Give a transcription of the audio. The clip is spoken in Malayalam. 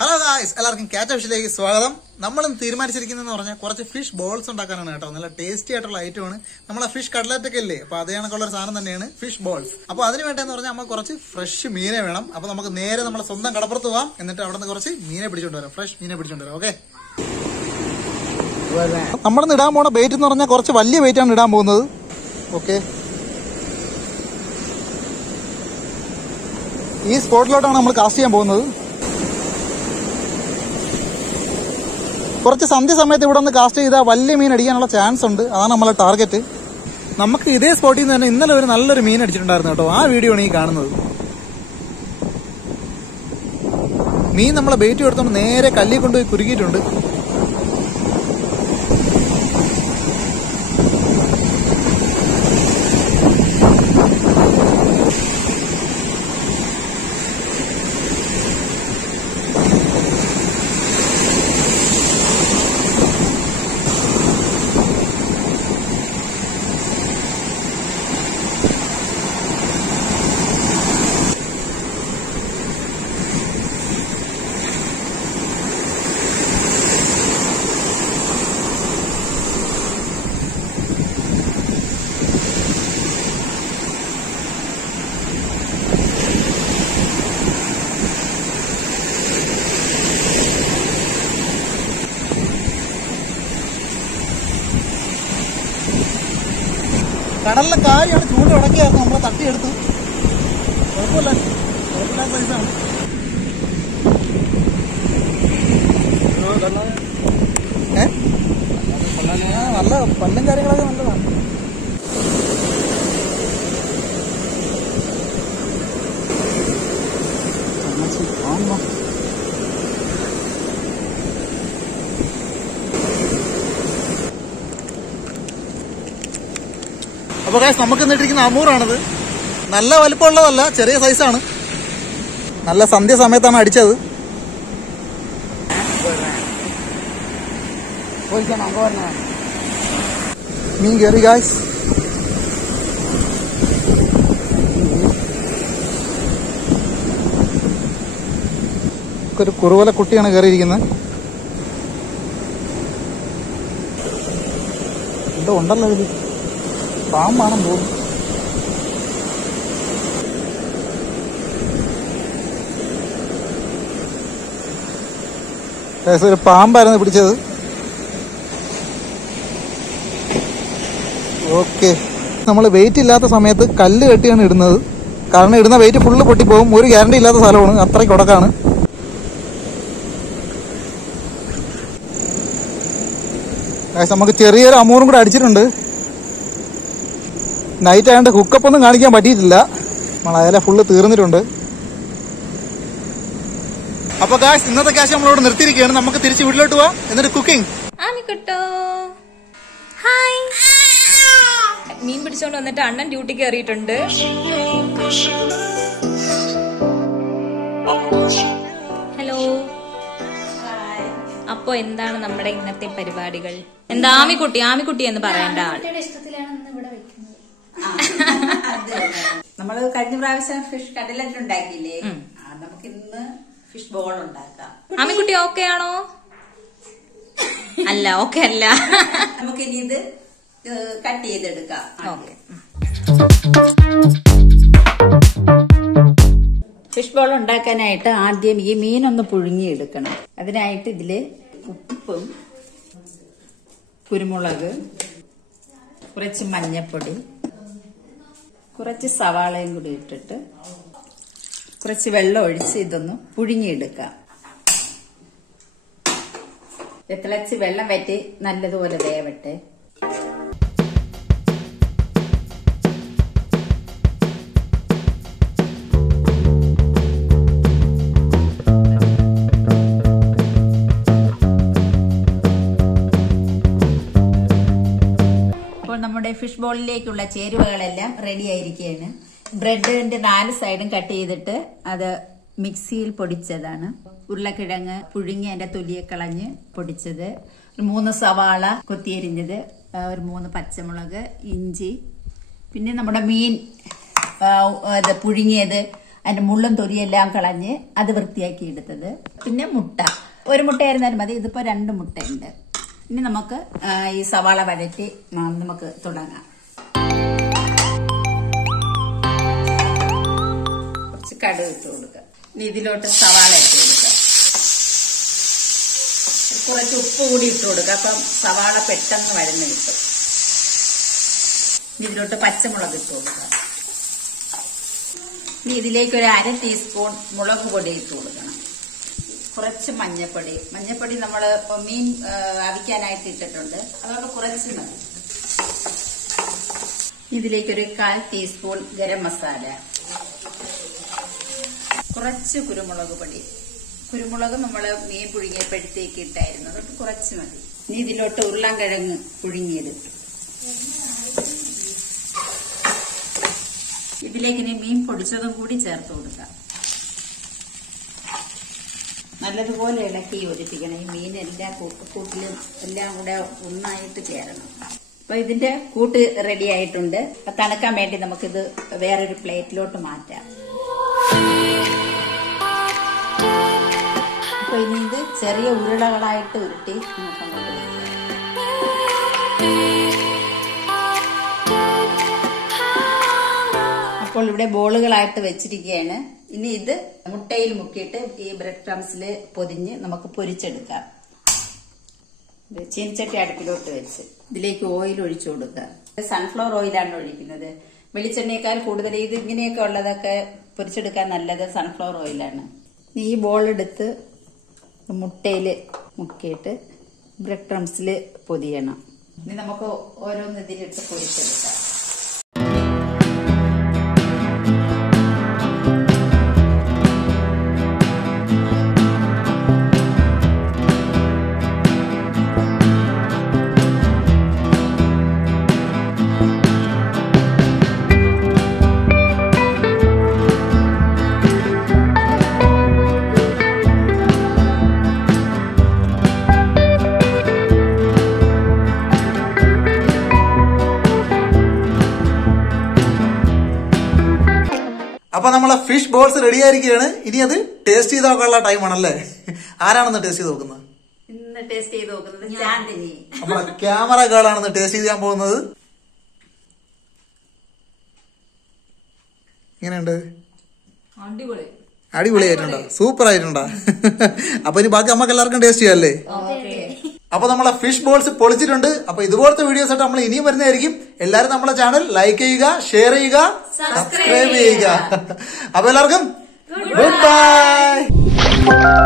ഹലോ ഗായ്സ്, എല്ലാവർക്കും ക്യാച്ച് ഫിഷിലേക്ക് സ്വാഗതം. നമ്മളും തീരുമാനിച്ചിരിക്കുന്നതെന്ന് പറഞ്ഞാൽ കുറച്ച് ഫിഷ് ബോൾസ് ഉണ്ടാക്കാനാണ് കേട്ടോ. നല്ല ടേസ്റ്റി ആയിട്ടുള്ള ഐറ്റമാണ്. നമ്മളെ ഫിഷ് കട്ട്ലറ്റ് ഒക്കെ ഇല്ലേ, അപ്പൊ അതേ കണക്കുള്ള ഒരു സാധനം തന്നെയാണ് ഫിഷ് ബോൾസ്. അപ്പൊ അതിന് വേണ്ടതെന്ന് പറഞ്ഞാൽ നമുക്ക് കുറച്ച് ഫ്രഷ് മീനെ വേണം. അപ്പൊ നമുക്ക് നേരെ നമ്മളെ സ്വന്തം കടപ്പുറത്ത് പോവാം. എന്നിട്ട് അവിടെ നിന്ന് കുറച്ച് മീനെ പിടിച്ചോണ്ട് വരാം, ഫ്രഷ് മീനെ പിടിച്ചോണ്ട് വരാം. ഓക്കെ, നമ്മളിന്ന് ഇടാൻ പോണ ബെയ്റ്റ് എന്ന് പറഞ്ഞാൽ കുറച്ച് വലിയ ബെയ്റ്റ് ആണ് ഇടാൻ പോകുന്നത്. ഓക്കെ, ഈ സ്പോട്ടിലോട്ടാണ് നമ്മൾ കാസ്റ്റ് ചെയ്യാൻ പോകുന്നത്. കുറച്ച് സന്ധ്യ സമയത്ത് ഇവിടെ ഒന്ന് കാസ്റ്റ് ചെയ്താൽ വലിയ മീൻ അടിക്കാനുള്ള ചാൻസ് ഉണ്ട്. അതാണ് നമ്മളെ ടാർഗറ്റ്. നമുക്ക് ഇതേ സ്പോട്ടിൽ നിന്ന് തന്നെ ഇന്നലെ ഒരു നല്ലൊരു മീൻ അടിച്ചിട്ടുണ്ടായിരുന്നു കേട്ടോ. ആ വീഡിയോ ആണ് ഈ കാണുന്നത്. മീൻ നമ്മളെ ബെയ്റ്റ് എടുത്തോണ്ട് നേരെ കല്ലിൽ കൊണ്ടുപോയി കുരുക്കിയിട്ടുണ്ട്. കടലിലെ കായാണ് ചൂണ്ട ഉടക്കിയായിരുന്നു, നമ്മളെ തട്ടിയെടുത്തു. കുഴപ്പമില്ല, കുഴപ്പമില്ലാത്ത സൈസാണ്. നല്ല പല്ലും കാര്യങ്ങളൊക്കെ നല്ലതാണ്. അപ്പൊ ഗൈസ്, നമുക്ക് ഇന്നിട്ടിരിക്കുന്ന അമൂറാണിത്. നല്ല വലിപ്പമുള്ളതല്ല, ചെറിയ സൈസാണ്. നല്ല സന്ധ്യ സമയത്താണ് അടിച്ചത്. മീൻ കയറി ഗൈസ്. ഒരു കുറുവല കുട്ടിയാണ് കയറിയിരിക്കുന്നത്. എന്തോ ഉണ്ടല്ലോ ഇതിൽ, പാമ്പാണെന്ന് തോന്നുന്നു. ഒരു പാമ്പായിരുന്നു പിടിച്ചത്. ഓക്കെ, നമ്മൾ വെയിറ്റ് ഇല്ലാത്ത സമയത്ത് കല്ല് കെട്ടിയാണ് ഇടുന്നത്. കാരണം ഇടുന്ന വെയിറ്റ് ഫുള്ള് പൊട്ടിപ്പോകും. ഒരു ഗ്യാരണ്ടി ഇല്ലാത്ത സ്ഥലമാണ്, അത്രയ്ക്ക് ഉടക്കാണ്. നമുക്ക് ചെറിയൊരു അമൂറും കൂടെ അടിച്ചിട്ടുണ്ട്. നൈറ്റ് ആയതുകൊണ്ട് ഹുക്കപ്പ് ഒന്നും കാണിക്കാൻ പറ്റിയിട്ടില്ല. നമ്മളതിലെ ഫുള്ള് തീർന്നിട്ടുണ്ട്. അപ്പൊ ഗായ്സ്, ഇന്നത്തെ ക്യാഷ് നമ്മളോട് നിർത്തിയിരിക്കുകയാണ്. നമുക്ക് തിരിച്ച് വീട്ടിലോട്ട് പോവാം. എന്നിട്ട് കുക്കിംഗ്. മീൻ പിടിച്ചോണ്ട് വന്നിട്ട് അണ്ണൻ ഡ്യൂട്ടി കയറിയിട്ടുണ്ട്. ഹലോ. അപ്പൊ എന്താണ് നമ്മുടെ ഇന്നത്തെ പരിപാടികൾ? എന്താ ആമിക്കുട്ടി എന്ന് പറയേണ്ട ആൾ. നമ്മള് കഴിഞ്ഞ പ്രാവശ്യം ഫിഷ് കട്ട്ലറ്റ് ഉണ്ടാക്കിയില്ലേ, നമുക്ക് ഇന്ന് ഫിഷ് ബോൾ ഉണ്ടാക്കാം. ആമിക്കുട്ടി ഓക്കെ ആണോ? അല്ല, ഓക്കെ അല്ല. നമുക്ക് ഇനി ഇത് കട്ട് ചെയ്തെടുക്കാം. ഫിഷ് ബോൾ ഉണ്ടാക്കാനായിട്ട് ആദ്യം ഈ മീനൊന്ന് പുഴുങ്ങിയെടുക്കണം. അതിനായിട്ട് ഇതില് ഉപ്പും കുരുമുളക്, കുറച്ച് മഞ്ഞപ്പൊടി, കുറച്ച് സവാളയും കൂടി ഇട്ടിട്ട് കുറച്ച് വെള്ളം ഒഴിച്ച് ഇതൊന്ന് പുഴുങ്ങിയെടുക്കാം. തിളച്ച് വെള്ളം വറ്റി നല്ലതുപോലെ വേവട്ടെ. നമ്മുടെ ഫിഷ് ബോളിലേക്കുള്ള ചേരുവകളെല്ലാം റെഡി ആയിരിക്കുകയാണ്. ബ്രെഡിന്റെ 4 സൈഡും കട്ട് ചെയ്തിട്ട് അത് മിക്സിയിൽ പൊടിച്ചതാണ്. ഉരുളക്കിഴങ്ങ് പുഴുങ്ങി അതിന്റെ തൊലിയെ കളഞ്ഞ് പൊടിച്ചത്, 3 സവാള കൊത്തിയരിഞ്ഞത്, ഒരു 3 പച്ചമുളക്, ഇഞ്ചി, പിന്നെ നമ്മുടെ മീൻ പുഴുങ്ങിയത്, അതിന്റെ മുള്ളും തൊലിയെല്ലാം കളഞ്ഞ് അത് വൃത്തിയാക്കി എടുത്തത്. പിന്നെ മുട്ട, ഒരു മുട്ടയായിരുന്നാലും മതി, ഇതിപ്പോ 2 മുട്ടയുണ്ട്. ഇനി നമുക്ക് ഈ സവാള വഴറ്റി നമുക്ക് തുടങ്ങാം. കുറച്ച് കടുക് ഇട്ട് കൊടുക്കുക. ഇനി ഇതിലോട്ട് സവാള ഇട്ട് കൊടുക്കുക. കുറച്ച് ഉപ്പ് കൂടി ഇട്ട് കൊടുക്കുക. അപ്പം സവാള പെട്ടെന്ന് വഴന്ന് കിട്ടും. ഇനി ഇതിലോട്ട് പച്ചമുളക് ഇട്ട് കൊടുക്കുക. ഇനി ഇതിലേക്ക് ഒരു 1/2 ടീസ്പൂൺ മുളക് പൊടി ഇട്ട് കൊടുക്കണം. കുറച്ച് മഞ്ഞപ്പൊടി നമ്മൾ മീൻ അവിക്കാനായിട്ട് ഇട്ടിട്ടുണ്ട്, അതുകൊണ്ട് കുറച്ച് മതി. ഇതിലേക്കൊരു 1/4 ടീസ്പൂൺ ഗരം മസാല, കുറച്ച് കുരുമുളക് പൊടി. കുരുമുളക് നമ്മൾ മീൻ പുഴുങ്ങിയപ്പോഴത്തേക്ക് ഇട്ടായിരുന്നു, അതൊക്കെ കുറച്ച് മതി. ഇനി ഇതിലോട്ട് ഉരുളൻകിഴങ്ങ് പുഴുങ്ങിയെടുക്കും. ഇതിലേക്ക് ഇനി മീൻ പൊടിച്ചതും കൂടി ചേർത്ത് കൊടുക്കാം. നല്ലതുപോലെ ഇളക്കി യോജിപ്പിക്കണം. ഈ മീൻ എല്ലാ കൂട്ടിലും എല്ലാം കൂടെ ഒന്നായിട്ട് ചേരണം. അപ്പൊ ഇതിന്റെ കൂട്ട് റെഡി ആയിട്ടുണ്ട്. തണുക്കാൻ വേണ്ടി നമുക്കിത് വേറൊരു പ്ലേറ്റിലോട്ട് മാറ്റാം. അപ്പൊ ഇനി ഇത് ചെറിയ ഉരുളകളായിട്ട് ഉരുട്ടി നമുക്ക് അങ്ങോട്ട് വെക്കാം. അപ്പോൾ ഇവിടെ ബോളുകളായിട്ട് വെച്ചിരിക്കുകയാണ്. ഇനി ഇത് മുട്ടയിൽ മുക്കിയിട്ട് ഈ ബ്രെഡ് ക്രംസിൽ പൊതിഞ്ഞ് നമുക്ക് പൊരിച്ചെടുക്കാം. ചീനിച്ചട്ടി അടുപ്പിലോട്ട് വെച്ച് ഇതിലേക്ക് ഓയിൽ ഒഴിച്ചു കൊടുക്കുക. സൺഫ്ലവർ ഓയിലാണ് ഒഴിക്കുന്നത്. വെളിച്ചെണ്ണയേക്കാൾ കൂടുതൽ ഇത് ഇങ്ങനെയൊക്കെ ഉള്ളതൊക്കെ പൊരിച്ചെടുക്കാൻ നല്ലത് സൺഫ്ലവർ ഓയിലാണ്. ഈ ബോൾ എടുത്ത് മുട്ടയിൽ മുക്കിയിട്ട് ബ്രെഡ് ക്രംസിൽ പൊതിയണം. ഇനി നമുക്ക് ഓരോന്ന് ഇതിലിട്ട് പൊരിച്ചെടുക്കാം. അപ്പൊ നമ്മളെ ഫിഷ് ബോൾസ് റെഡി ആയിരിക്കുകയാണ്. ഇനി അത് ടേസ്റ്റ് ചെയ്ത് നോക്കാനുള്ള ടൈം ആണല്ലേ? ആരാണെന്ന് ടേസ്റ്റ് ചെയ്ത് നോക്കുന്നത്? ഇന്ന് ടേസ്റ്റ് ചെയ്ത് നോക്കുന്നത് ചാന്ദിനി. നമ്മളെ ക്യാമറ ഗേളാണെന്ന് ടേസ്റ്റ് ചെയ്യാൻ പോകുന്നത്. എങ്ങനെയുണ്ട്? അടിപൊളിയായിട്ടുണ്ടോ? സൂപ്പർ ആയിട്ടുണ്ടോ? അപ്പൊ ഇനി ബാക്കി നമുക്ക് എല്ലാവർക്കും ടേസ്റ്റ് ചെയ്യാല്ലേ? അപ്പൊ നമ്മളെ ഫിഷ് ബോൾസ് പൊളിച്ചിട്ടുണ്ട്. അപ്പൊ ഇതുപോലത്തെ വീഡിയോസ് ആയിട്ട് നമ്മൾ ഇനിയും വരുന്നതായിരിക്കും. എല്ലാവരും നമ്മളെ ചാനൽ ലൈക്ക് ചെയ്യുക, ഷെയർ ചെയ്യുക, സബ്സ്ക്രൈബ് ചെയ്യുക. അപ്പൊ എല്ലാവർക്കും ഗുഡ് ബൈ.